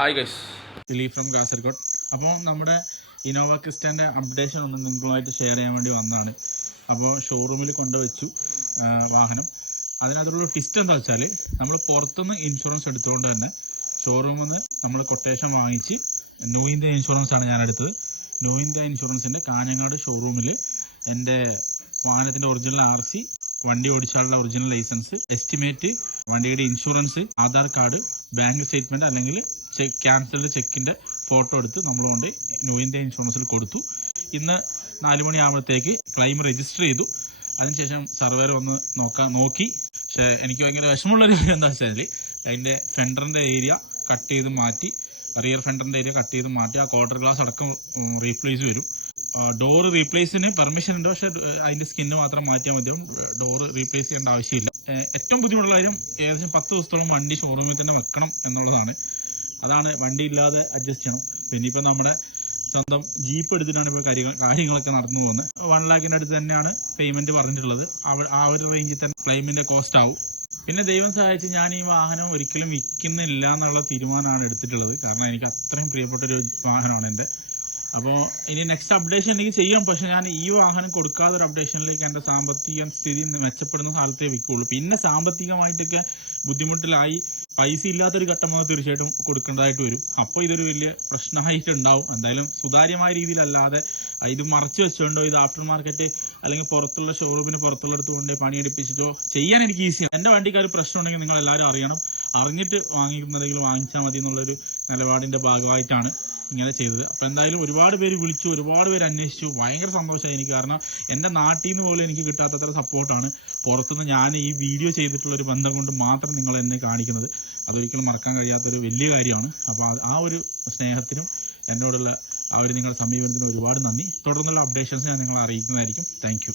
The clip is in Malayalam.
Hi guys, Dileep from Kasaragod. അപ്പോൾ നമ്മുടെ ഇന്നോവ ക്രിസ്റ്റൻ്റെ അപ്ഡേഷൻ ഒന്ന് നിങ്ങളുമായിട്ട് ഷെയർ ചെയ്യാൻ വേണ്ടി വന്നതാണ്. അപ്പോൾ ഷോറൂമിൽ കൊണ്ടുവച്ചു വാഹനം. അതിനകത്തുള്ള ട്വിസ്റ്റ് എന്താ വെച്ചാൽ, നമ്മൾ പുറത്തുനിന്ന് ഇൻഷുറൻസ് എടുത്തുകൊണ്ട് തന്നെ ഷോറൂമിൽ നിന്ന് നമ്മൾ കൊട്ടേഷൻ വാങ്ങിച്ച് ന്യൂ ഇന്ത്യ ഇൻഷുറൻസ് ആണ് ഞാൻ എടുത്തത്. ന്യൂ ഇന്ത്യ ഇൻഷുറൻസിൻ്റെ കാഞ്ഞങ്ങാട് ഷോറൂമിൽ എൻ്റെ വാഹനത്തിൻ്റെ ഒറിജിനൽ RC, വണ്ടി ഓടിച്ചാലുള്ള ഒറിജിനൽ ലൈസൻസ്, എസ്റ്റിമേറ്റ്, വണ്ടിയുടെ insurance, Aadhaar card, bank statement അല്ലെങ്കിൽ ക്യാൻസൽഡ് ചെക്കിന്റെ ഫോട്ടോ എടുത്ത് നമ്മൾ കൊണ്ട് ന്യൂ ഇന്ത്യ ഇൻഷുറൻസിൽ കൊടുത്തു. ഇന്ന് 4 മണിയാകുമ്പോഴത്തേക്ക് ക്ലെയിം രജിസ്റ്റർ ചെയ്തു. അതിനുശേഷം സർവേർ ഒന്ന് നോക്കി. പക്ഷെ എനിക്ക് ഭയങ്കര വിഷമമുള്ളൊരു കാര്യം എന്താ വെച്ചാൽ, അതിന്റെ ഫെൻഡറിന്റെ ഏരിയ കട്ട് ചെയ്ത് മാറ്റി, റിയർ ഫെൻഡറിന്റെ ഏരിയ കട്ട് ചെയ്ത് മാറ്റി, ആ ക്വാർട്ടർ ഗ്ലാസ് അടക്കം റീപ്ലേസ് വരും. ഡോർ റീപ്ലേസിന് പെർമിഷൻ ഉണ്ട്, പക്ഷെ അതിന്റെ സ്കിന്ന് മാത്രം മാറ്റിയാൽ മതിയാവും. ഡോർ റീപ്ലേസ് ചെയ്യേണ്ട ആവശ്യമില്ല. ഏറ്റവും ബുദ്ധിമുട്ടുള്ള കാര്യം, ഏകദേശം 10 ദിവസത്തോളം വണ്ടി ഷോറൂമിൽ തന്നെ വെക്കണം എന്നുള്ളതാണ്. അതാണ്, വണ്ടി ഇല്ലാതെ അഡ്ജസ്റ്റ് ചെയ്യണം. പിന്നെ ഇപ്പം നമ്മുടെ സ്വന്തം ജീപ്പ് എടുത്തിട്ടാണ് ഇപ്പോൾ കാര്യങ്ങളൊക്കെ നടന്നു പോകുന്നത്. 1 lakhിൻ്റെ അടുത്ത് തന്നെയാണ് പേയ്മെന്റ് പറഞ്ഞിട്ടുള്ളത്. ആ ഒരു റേഞ്ചിൽ തന്നെ ക്ലെയിമിന്റെ കോസ്റ്റ് ആവും. പിന്നെ ദൈവം സഹായിച്ച് ഞാൻ ഈ വാഹനം ഒരിക്കലും വിൽക്കുന്നില്ല എന്നുള്ള തീരുമാനമാണ് എടുത്തിട്ടുള്ളത്. കാരണം എനിക്ക് അത്രയും പ്രിയപ്പെട്ടൊരു വാഹനമാണ് എൻ്റെ. അപ്പോൾ ഇനി നെക്സ്റ്റ് അപ്ഡേഷൻ എനിക്ക് ചെയ്യാം. പക്ഷെ ഞാൻ ഈ വാഹനം കൊടുക്കാതെ ഒരു അപ്ഡേഷനിലേക്ക് എൻ്റെ സാമ്പത്തിക സ്ഥിതി മെച്ചപ്പെടുന്ന കാലത്തേ വിൽക്കുള്ളൂ. പിന്നെ സാമ്പത്തികമായിട്ടൊക്കെ ബുദ്ധിമുട്ടിലായി പൈസ ഇല്ലാത്തൊരു ഘട്ടം വന്നാൽ തീർച്ചയായിട്ടും കൊടുക്കേണ്ടതായിട്ട് വരും. അപ്പോൾ ഇതൊരു വലിയ പ്രശ്നമായിട്ടുണ്ടാവും. എന്തായാലും സുതാര്യമായ രീതിയിലല്ലാതെ ഇത് മറച്ചു വെച്ചുകൊണ്ടോ, ഇത് ആഫ്റ്റർ മാർക്കറ്റ് അല്ലെങ്കിൽ പുറത്തുള്ള ഷോറൂമിന് പുറത്തുള്ളടത്ത് കൊണ്ടേ പണിയെടുപ്പിച്ചിട്ടോ ചെയ്യാൻ എനിക്ക് ഈസിയാണ്. എൻ്റെ വണ്ടിക്ക് ഒരു പ്രശ്നം ഉണ്ടെങ്കിൽ നിങ്ങൾ എല്ലാവരും അറിയണം. അറിഞ്ഞിട്ട് വാങ്ങിക്കുന്നതെങ്കിലും വാങ്ങിച്ചാൽ മതി എന്നുള്ളൊരു നിലപാടിന്റെ ഭാഗമായിട്ടാണ് ഇങ്ങനെ ചെയ്തത്. അപ്പം എന്തായാലും ഒരുപാട് പേര് വിളിച്ചു, ഒരുപാട് പേര് അന്വേഷിച്ചു. ഭയങ്കര സന്തോഷമായി എനിക്ക്. കാരണം എൻ്റെ നാട്ടിൽ നിന്ന് പോലും എനിക്ക് കിട്ടാത്തത്ര സപ്പോർട്ടാണ്. പുറത്തുനിന്ന് ഞാൻ ഈ വീഡിയോ ചെയ്തിട്ടുള്ളൊരു ബന്ധം കൊണ്ട് മാത്രം നിങ്ങൾ എന്നെ കാണിക്കുന്നത് അതൊരിക്കലും മറക്കാൻ കഴിയാത്തൊരു വലിയ കാര്യമാണ്. അപ്പോൾ ആ ഒരു സ്നേഹത്തിനും എന്നോടുള്ള ആ ഒരു നിങ്ങളുടെ സമീപനത്തിനും ഒരുപാട് നന്ദി. തുടർന്നുള്ള അപ്ഡേഷൻസ് ഞാൻ നിങ്ങളെ അറിയിക്കുന്നതായിരിക്കും. Thank you.